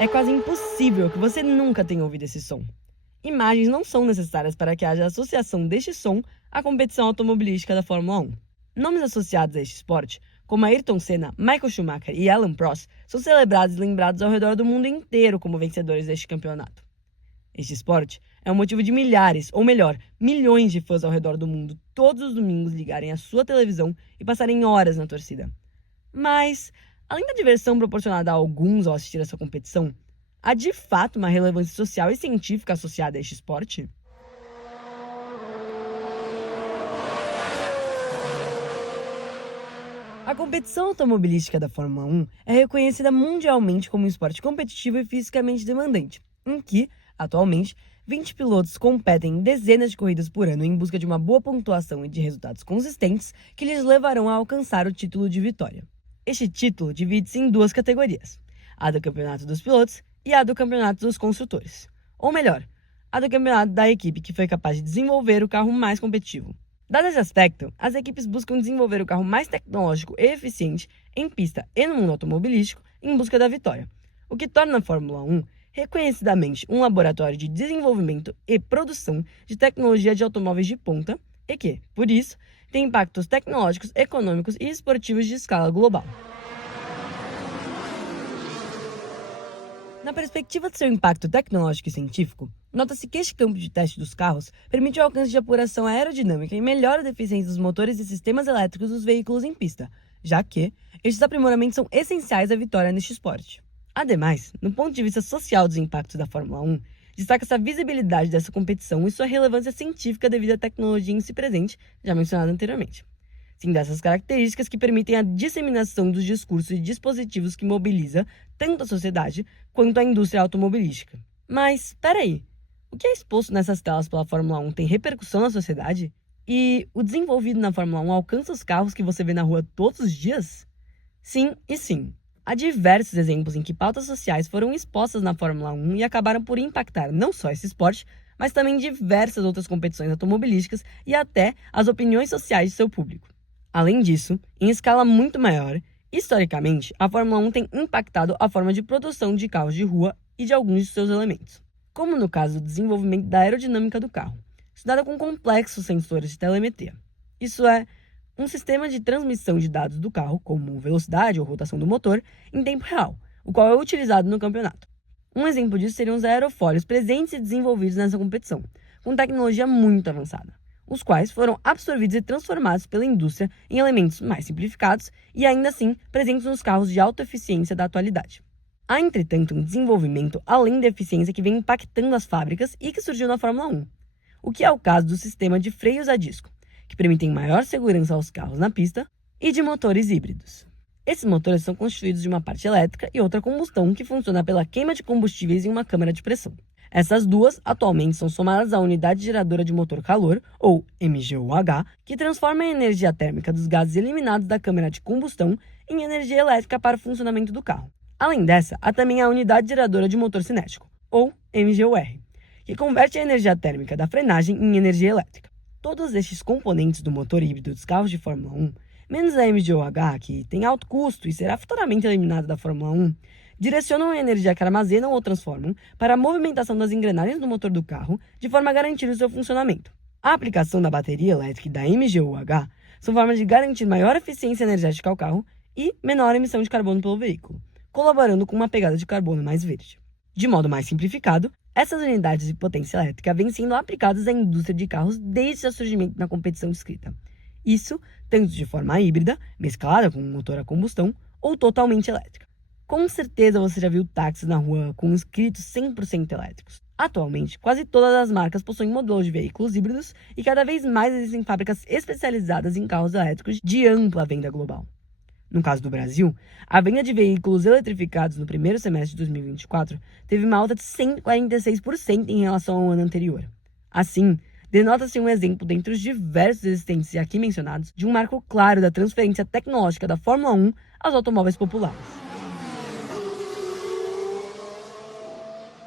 É quase impossível que você nunca tenha ouvido esse som. Imagens não são necessárias para que haja associação deste som à competição automobilística da Fórmula 1. Nomes associados a este esporte, como Ayrton Senna, Michael Schumacher e Alain Prost, são celebrados e lembrados ao redor do mundo inteiro como vencedores deste campeonato. Este esporte é o motivo de milhares, ou melhor, milhões de fãs ao redor do mundo todos os domingos ligarem a sua televisão e passarem horas na torcida. Mas, além da diversão proporcionada a alguns ao assistir essa competição, há de fato uma relevância social e científica associada a este esporte? A competição automobilística da Fórmula 1 é reconhecida mundialmente como um esporte competitivo e fisicamente demandante, em que, atualmente, 20 pilotos competem em dezenas de corridas por ano em busca de uma boa pontuação e de resultados consistentes que lhes levarão a alcançar o título de vitória. Este título divide-se em duas categorias, a do Campeonato dos Pilotos e a do Campeonato dos Construtores. Ou melhor, a do campeonato da equipe que foi capaz de desenvolver o carro mais competitivo. Dado esse aspecto, as equipes buscam desenvolver o carro mais tecnológico e eficiente em pista e no mundo automobilístico em busca da vitória, o que torna a Fórmula 1 reconhecidamente um laboratório de desenvolvimento e produção de tecnologia de automóveis de ponta e que, por isso, tem impactos tecnológicos, econômicos e esportivos de escala global. Na perspectiva de seu impacto tecnológico e científico, nota-se que este campo de teste dos carros permite o alcance de apuração aerodinâmica e melhora da eficiência dos motores e sistemas elétricos dos veículos em pista, já que estes aprimoramentos são essenciais à vitória neste esporte. Ademais, no ponto de vista social dos impactos da Fórmula 1, destaca-se a visibilidade dessa competição e sua relevância científica devido à tecnologia em si presente, já mencionada anteriormente. Sendo dessas características que permitem a disseminação dos discursos e dispositivos que mobiliza tanto a sociedade quanto a indústria automobilística. Mas, peraí, o que é exposto nessas telas pela Fórmula 1 tem repercussão na sociedade? E o desenvolvido na Fórmula 1 alcança os carros que você vê na rua todos os dias? Sim e sim. Há diversos exemplos em que pautas sociais foram expostas na Fórmula 1 e acabaram por impactar não só esse esporte, mas também diversas outras competições automobilísticas e até as opiniões sociais de seu público. Além disso, em escala muito maior, historicamente, a Fórmula 1 tem impactado a forma de produção de carros de rua e de alguns de seus elementos, como no caso do desenvolvimento da aerodinâmica do carro, estudada com complexos sensores de telemetria. Isso é, um sistema de transmissão de dados do carro, como velocidade ou rotação do motor, em tempo real, o qual é utilizado no campeonato. Um exemplo disso seriam os aerofólios presentes e desenvolvidos nessa competição, com tecnologia muito avançada, os quais foram absorvidos e transformados pela indústria em elementos mais simplificados e ainda assim presentes nos carros de alta eficiência da atualidade. Há, entretanto, um desenvolvimento além da eficiência que vem impactando as fábricas e que surgiu na Fórmula 1, o que é o caso do sistema de freios a disco, que permitem maior segurança aos carros na pista, e de motores híbridos. Esses motores são constituídos de uma parte elétrica e outra combustão que funciona pela queima de combustíveis em uma câmara de pressão. Essas duas, atualmente, são somadas à unidade geradora de motor calor, ou MGU-H, que transforma a energia térmica dos gases eliminados da câmara de combustão em energia elétrica para o funcionamento do carro. Além dessa, há também a unidade geradora de motor cinético, ou MGU-R, que converte a energia térmica da frenagem em energia elétrica. Todos estes componentes do motor híbrido dos carros de Fórmula 1, menos a MGU-H, que tem alto custo e será futuramente eliminada da Fórmula 1, direcionam a energia que armazenam ou transformam para a movimentação das engrenagens do motor do carro, de forma a garantir o seu funcionamento. A aplicação da bateria elétrica e da MGU-H são formas de garantir maior eficiência energética ao carro e menor emissão de carbono pelo veículo, colaborando com uma pegada de carbono mais verde. De modo mais simplificado, essas unidades de potência elétrica vêm sendo aplicadas à indústria de carros desde seu surgimento na competição descrita. Isso tanto de forma híbrida, mesclada com um motor a combustão, ou totalmente elétrica. Com certeza você já viu táxis na rua com escritos 100% elétricos. Atualmente, quase todas as marcas possuem modelos de veículos híbridos e cada vez mais existem fábricas especializadas em carros elétricos de ampla venda global. No caso do Brasil, a venda de veículos eletrificados no primeiro semestre de 2024 teve uma alta de 146% em relação ao ano anterior. Assim, denota-se um exemplo dentre os diversos existentes aqui mencionados de um marco claro da transferência tecnológica da Fórmula 1 aos automóveis populares.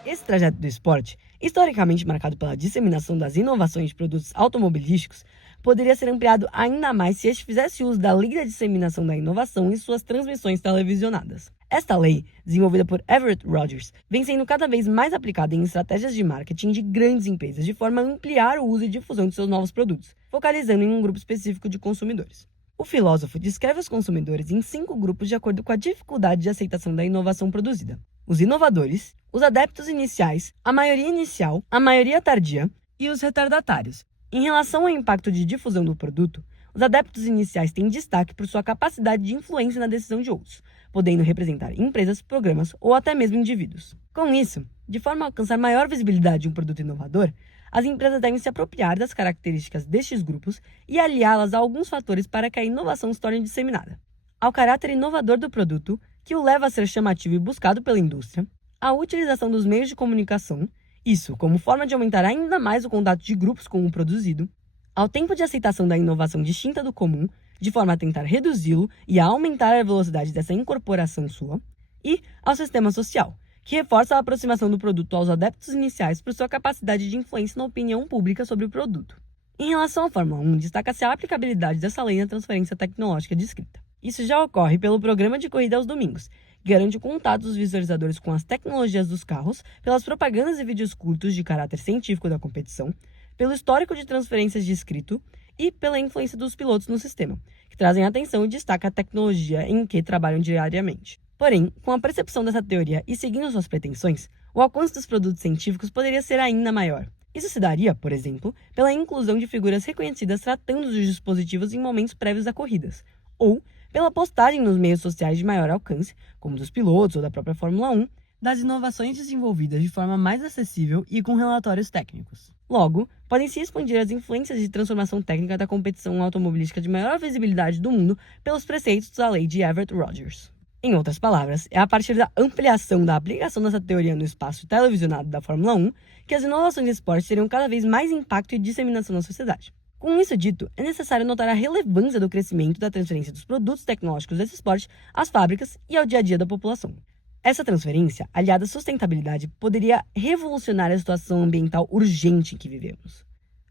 Esse trajeto do esporte, historicamente marcado pela disseminação das inovações de produtos automobilísticos, poderia ser ampliado ainda mais se este fizesse uso da lei da disseminação da inovação em suas transmissões televisionadas. Esta lei, desenvolvida por Everett Rogers, vem sendo cada vez mais aplicada em estratégias de marketing de grandes empresas de forma a ampliar o uso e difusão de seus novos produtos, focalizando em um grupo específico de consumidores. O filósofo descreve os consumidores em 5 grupos de acordo com a dificuldade de aceitação da inovação produzida: os inovadores, os adeptos iniciais, a maioria inicial, a maioria tardia e os retardatários. Em relação ao impacto de difusão do produto, os adeptos iniciais têm destaque por sua capacidade de influência na decisão de outros, podendo representar empresas, programas ou até mesmo indivíduos. Com isso, de forma a alcançar maior visibilidade de um produto inovador, as empresas devem se apropriar das características destes grupos e aliá-las a alguns fatores para que a inovação se torne disseminada. Ao caráter inovador do produto, que o leva a ser chamativo e buscado pela indústria, a utilização dos meios de comunicação, isso como forma de aumentar ainda mais o contato de grupos com o produzido, ao tempo de aceitação da inovação distinta do comum, de forma a tentar reduzi-lo e a aumentar a velocidade dessa incorporação sua, e ao sistema social, que reforça a aproximação do produto aos adeptos iniciais por sua capacidade de influência na opinião pública sobre o produto. Em relação à Fórmula 1, destaca-se a aplicabilidade dessa lei na transferência tecnológica descrita. Isso já ocorre pelo programa de corrida aos domingos, que garante o contato dos visualizadores com as tecnologias dos carros, pelas propagandas e vídeos curtos de caráter científico da competição, pelo histórico de transferências de escrito e pela influência dos pilotos no sistema, que trazem atenção e destacam a tecnologia em que trabalham diariamente. Porém, com a percepção dessa teoria e seguindo suas pretensões, o alcance dos produtos científicos poderia ser ainda maior. Isso se daria, por exemplo, pela inclusão de figuras reconhecidas tratando dos dispositivos em momentos prévios a corridas, ou pela postagem nos meios sociais de maior alcance, como dos pilotos ou da própria Fórmula 1, das inovações desenvolvidas de forma mais acessível e com relatórios técnicos. Logo, podem se expandir as influências de transformação técnica da competição automobilística de maior visibilidade do mundo pelos preceitos da lei de Everett Rogers. Em outras palavras, é a partir da ampliação da aplicação dessa teoria no espaço televisionado da Fórmula 1 que as inovações de esporte terão cada vez mais impacto e disseminação na sociedade. Com isso dito, é necessário notar a relevância do crescimento da transferência dos produtos tecnológicos desse esporte às fábricas e ao dia a dia da população. Essa transferência, aliada à sustentabilidade, poderia revolucionar a situação ambiental urgente em que vivemos.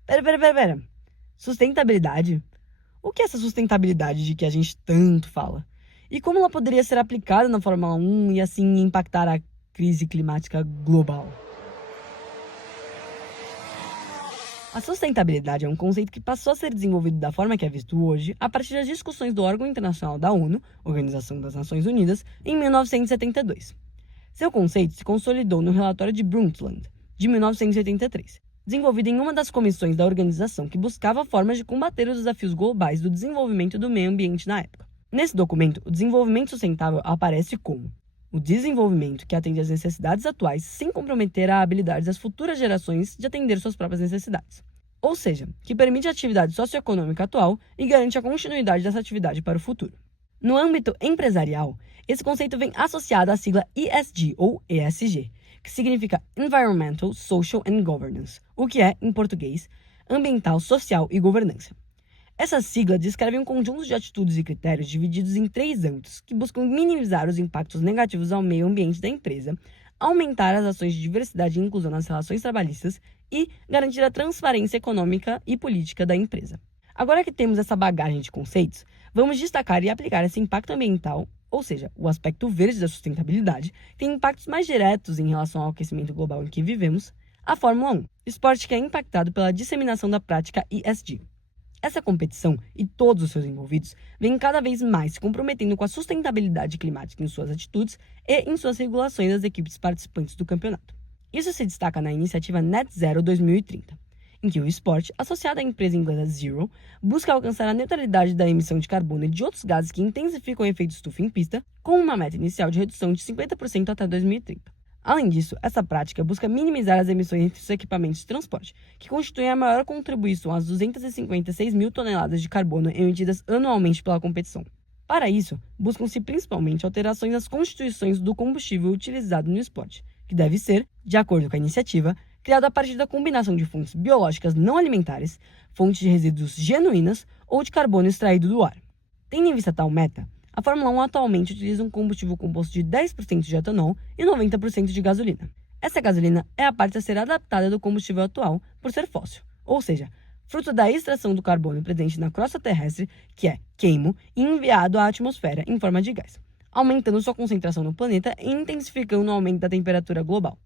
Pera. Sustentabilidade? O que é essa sustentabilidade de que a gente tanto fala? E como ela poderia ser aplicada na Fórmula 1 e assim impactar a crise climática global? A sustentabilidade é um conceito que passou a ser desenvolvido da forma que é visto hoje a partir das discussões do órgão internacional da ONU, Organização das Nações Unidas, em 1972. Seu conceito se consolidou no relatório de Brundtland, de 1983, desenvolvido em uma das comissões da organização que buscava formas de combater os desafios globais do desenvolvimento do meio ambiente na época. Nesse documento, o desenvolvimento sustentável aparece como o desenvolvimento que atende às necessidades atuais sem comprometer a habilidade das futuras gerações de atender suas próprias necessidades. Ou seja, que permite a atividade socioeconômica atual e garante a continuidade dessa atividade para o futuro. No âmbito empresarial, esse conceito vem associado à sigla ESG ou ESG, que significa Environmental, Social and Governance, o que é, em português, ambiental, social e governança. Essa sigla descreve um conjunto de atitudes e critérios divididos em 3 âmbitos que buscam minimizar os impactos negativos ao meio ambiente da empresa, aumentar as ações de diversidade e inclusão nas relações trabalhistas e garantir a transparência econômica e política da empresa. Agora que temos essa bagagem de conceitos, vamos destacar e aplicar esse impacto ambiental, ou seja, o aspecto verde da sustentabilidade, tem impactos mais diretos em relação ao aquecimento global em que vivemos, a Fórmula 1, esporte que é impactado pela disseminação da prática ESG. Essa competição e todos os seus envolvidos vêm cada vez mais se comprometendo com a sustentabilidade climática em suas atitudes e em suas regulações das equipes participantes do campeonato. Isso se destaca na iniciativa Net Zero 2030, em que o esporte, associado à empresa inglesa Zero, busca alcançar a neutralidade da emissão de carbono e de outros gases que intensificam o efeito estufa em pista, com uma meta inicial de redução de 50% até 2030. Além disso, essa prática busca minimizar as emissões entre os equipamentos de transporte, que constituem a maior contribuição às 256 mil toneladas de carbono emitidas anualmente pela competição. Para isso, buscam-se principalmente alterações nas constituições do combustível utilizado no esporte, que deve ser, de acordo com a iniciativa, criado a partir da combinação de fontes biológicas não alimentares, fontes de resíduos genuínas ou de carbono extraído do ar. Tendo em vista tal meta, a Fórmula 1 atualmente utiliza um combustível composto de 10% de etanol e 90% de gasolina. Essa gasolina é a parte a ser adaptada do combustível atual por ser fóssil, ou seja, fruto da extração do carbono presente na crosta terrestre, que é queimo e enviado à atmosfera em forma de gás. aumentando sua concentração no planeta e intensificando o aumento da temperatura global.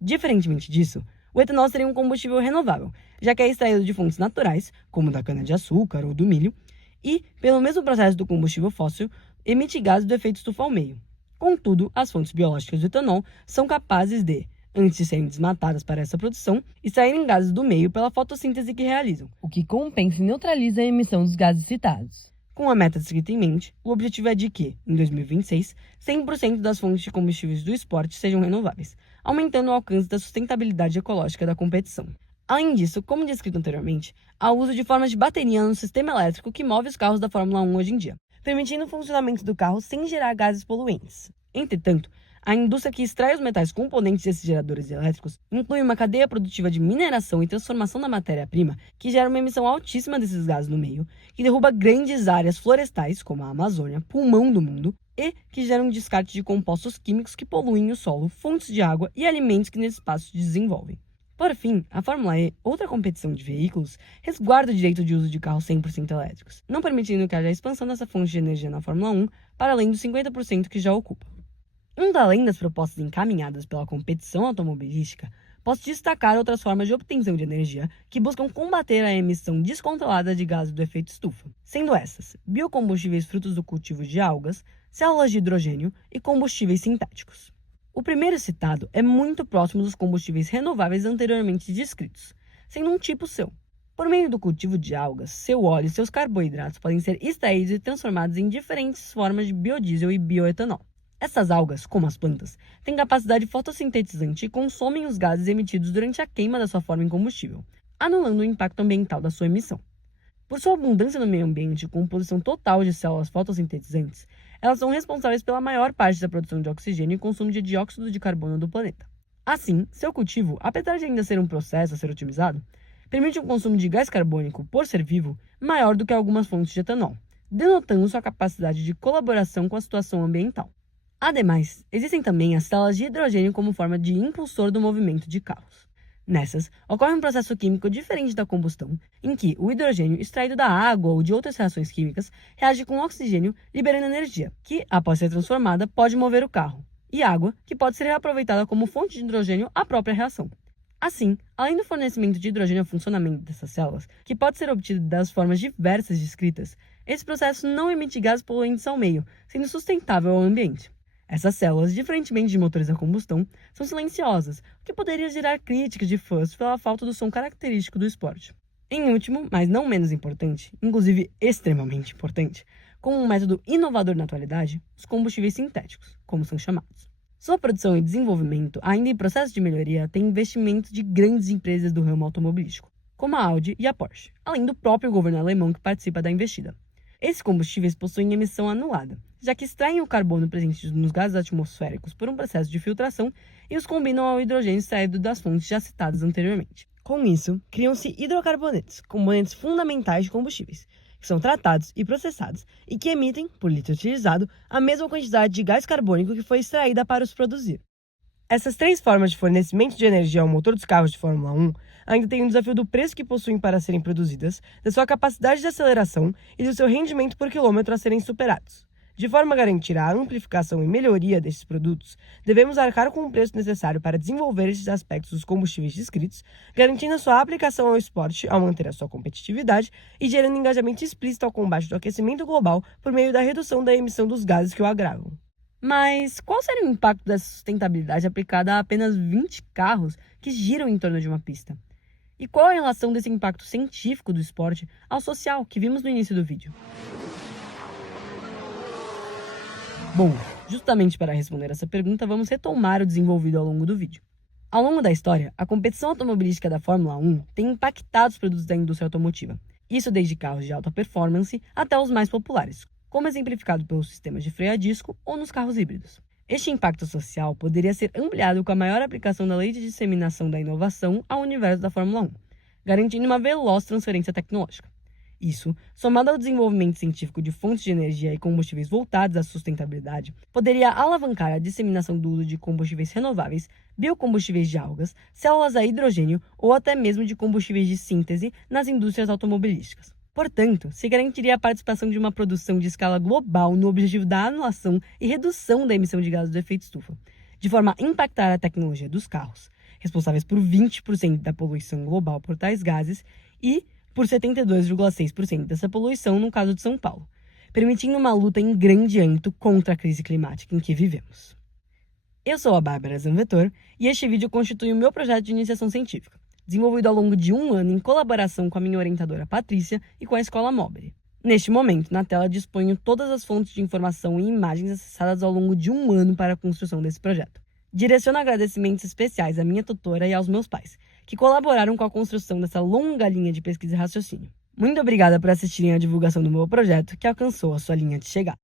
Diferentemente disso, o etanol seria um combustível renovável, já que é extraído de fontes naturais, como da cana-de-açúcar ou do milho, e, pelo mesmo processo do combustível fóssil, emite gases do efeito estufa ao meio. Contudo, as fontes biológicas do etanol são capazes de, antes de serem desmatadas para essa produção, extraírem gases do meio pela fotossíntese que realizam, o que compensa e neutraliza a emissão dos gases citados. Com a meta descrita em mente, o objetivo é de que, em 2026, 100% das fontes de combustíveis do esporte sejam renováveis, aumentando o alcance da sustentabilidade ecológica da competição. Além disso, como descrito anteriormente, há o uso de formas de bateria no sistema elétrico que move os carros da Fórmula 1 hoje em dia, permitindo o funcionamento do carro sem gerar gases poluentes. Entretanto, a indústria que extrai os metais componentes desses geradores elétricos inclui uma cadeia produtiva de mineração e transformação da matéria-prima que gera uma emissão altíssima desses gases no meio, que derruba grandes áreas florestais, como a Amazônia, pulmão do mundo, e que geram um descarte de compostos químicos que poluem o solo, fontes de água e alimentos que nesse espaço se desenvolvem. Por fim, a Fórmula E, outra competição de veículos, resguarda o direito de uso de carros 100% elétricos, não permitindo que haja a expansão dessa fonte de energia na Fórmula 1 para além dos 50% que já ocupa. Indo além das propostas encaminhadas pela competição automobilística, posso destacar outras formas de obtenção de energia que buscam combater a emissão descontrolada de gases do efeito estufa, sendo essas biocombustíveis frutos do cultivo de algas, células de hidrogênio e combustíveis sintéticos. O primeiro citado é muito próximo dos combustíveis renováveis anteriormente descritos, sendo um tipo seu. Por meio do cultivo de algas, seu óleo e seus carboidratos podem ser extraídos e transformados em diferentes formas de biodiesel e bioetanol. Essas algas, como as plantas, têm capacidade fotossintetizante e consomem os gases emitidos durante a queima da sua forma em combustível, anulando o impacto ambiental da sua emissão. Por sua abundância no meio ambiente e composição total de células fotossintetizantes, elas são responsáveis pela maior parte da produção de oxigênio e consumo de dióxido de carbono do planeta. Assim, seu cultivo, apesar de ainda ser um processo a ser otimizado, permite um consumo de gás carbônico por ser vivo maior do que algumas fontes de etanol, denotando sua capacidade de colaboração com a situação ambiental. Ademais, existem também as células de hidrogênio como forma de impulsor do movimento de carros. Nessas, ocorre um processo químico diferente da combustão, em que o hidrogênio extraído da água ou de outras reações químicas reage com o oxigênio, liberando energia, que, após ser transformada, pode mover o carro, e água, que pode ser reaproveitada como fonte de hidrogênio à própria reação. Assim, além do fornecimento de hidrogênio ao funcionamento dessas células, que pode ser obtido das formas diversas descritas, esse processo não emite gases poluentes ao meio, sendo sustentável ao ambiente. Essas células, diferentemente de motores a combustão, são silenciosas, o que poderia gerar críticas de fãs pela falta do som característico do esporte. Em último, mas não menos importante, inclusive extremamente importante, como um método inovador na atualidade, os combustíveis sintéticos, como são chamados. Sua produção e desenvolvimento, ainda em processo de melhoria, tem investimentos de grandes empresas do ramo automobilístico, como a Audi e a Porsche, além do próprio governo alemão que participa da investida. Esses combustíveis possuem emissão anulada, já que extraem o carbono presente nos gases atmosféricos por um processo de filtração e os combinam ao hidrogênio extraído das fontes já citadas anteriormente. Com isso, criam-se hidrocarbonetos, componentes fundamentais de combustíveis, que são tratados e processados e que emitem, por litro utilizado, a mesma quantidade de gás carbônico que foi extraída para os produzir. Essas três formas de fornecimento de energia ao motor dos carros de Fórmula 1 ainda têm o desafio do preço que possuem para serem produzidas, da sua capacidade de aceleração e do seu rendimento por quilômetro a serem superados. De forma a garantir a amplificação e melhoria desses produtos, devemos arcar com o preço necessário para desenvolver esses aspectos dos combustíveis descritos, garantindo a sua aplicação ao esporte ao manter a sua competitividade e gerando engajamento explícito ao combate do aquecimento global por meio da redução da emissão dos gases que o agravam. Mas qual seria o impacto dessa sustentabilidade aplicada a apenas 20 carros que giram em torno de uma pista? E qual a relação desse impacto científico do esporte ao social que vimos no início do vídeo? Bom, justamente para responder essa pergunta, vamos retomar o desenvolvido ao longo do vídeo. Ao longo da história, a competição automobilística da Fórmula 1 tem impactado os produtos da indústria automotiva. Isso desde carros de alta performance até os mais populares, como exemplificado pelos sistemas de freio a disco ou nos carros híbridos. Este impacto social poderia ser ampliado com a maior aplicação da lei de disseminação da inovação ao universo da Fórmula 1, garantindo uma veloz transferência tecnológica. Isso, somado ao desenvolvimento científico de fontes de energia e combustíveis voltados à sustentabilidade, poderia alavancar a disseminação do uso de combustíveis renováveis, biocombustíveis de algas, células a hidrogênio ou até mesmo de combustíveis de síntese nas indústrias automobilísticas. Portanto, se garantiria a participação de uma produção de escala global no objetivo da anulação e redução da emissão de gases do efeito estufa, de forma a impactar a tecnologia dos carros, responsáveis por 20% da poluição global por tais gases e por 72,6% dessa poluição no caso de São Paulo, permitindo uma luta em grande âmbito contra a crise climática em que vivemos. Eu sou a Bárbara Zanvettor e este vídeo constitui o meu projeto de iniciação científica, desenvolvido ao longo de um ano em colaboração com a minha orientadora Patrícia e com a Escola Mobile. Neste momento, na tela disponho todas as fontes de informação e imagens acessadas ao longo de um ano para a construção desse projeto. Direciono agradecimentos especiais à minha tutora e aos meus pais, que colaboraram com a construção dessa longa linha de pesquisa e raciocínio. Muito obrigada por assistirem à divulgação do meu projeto, que alcançou a sua linha de chegada.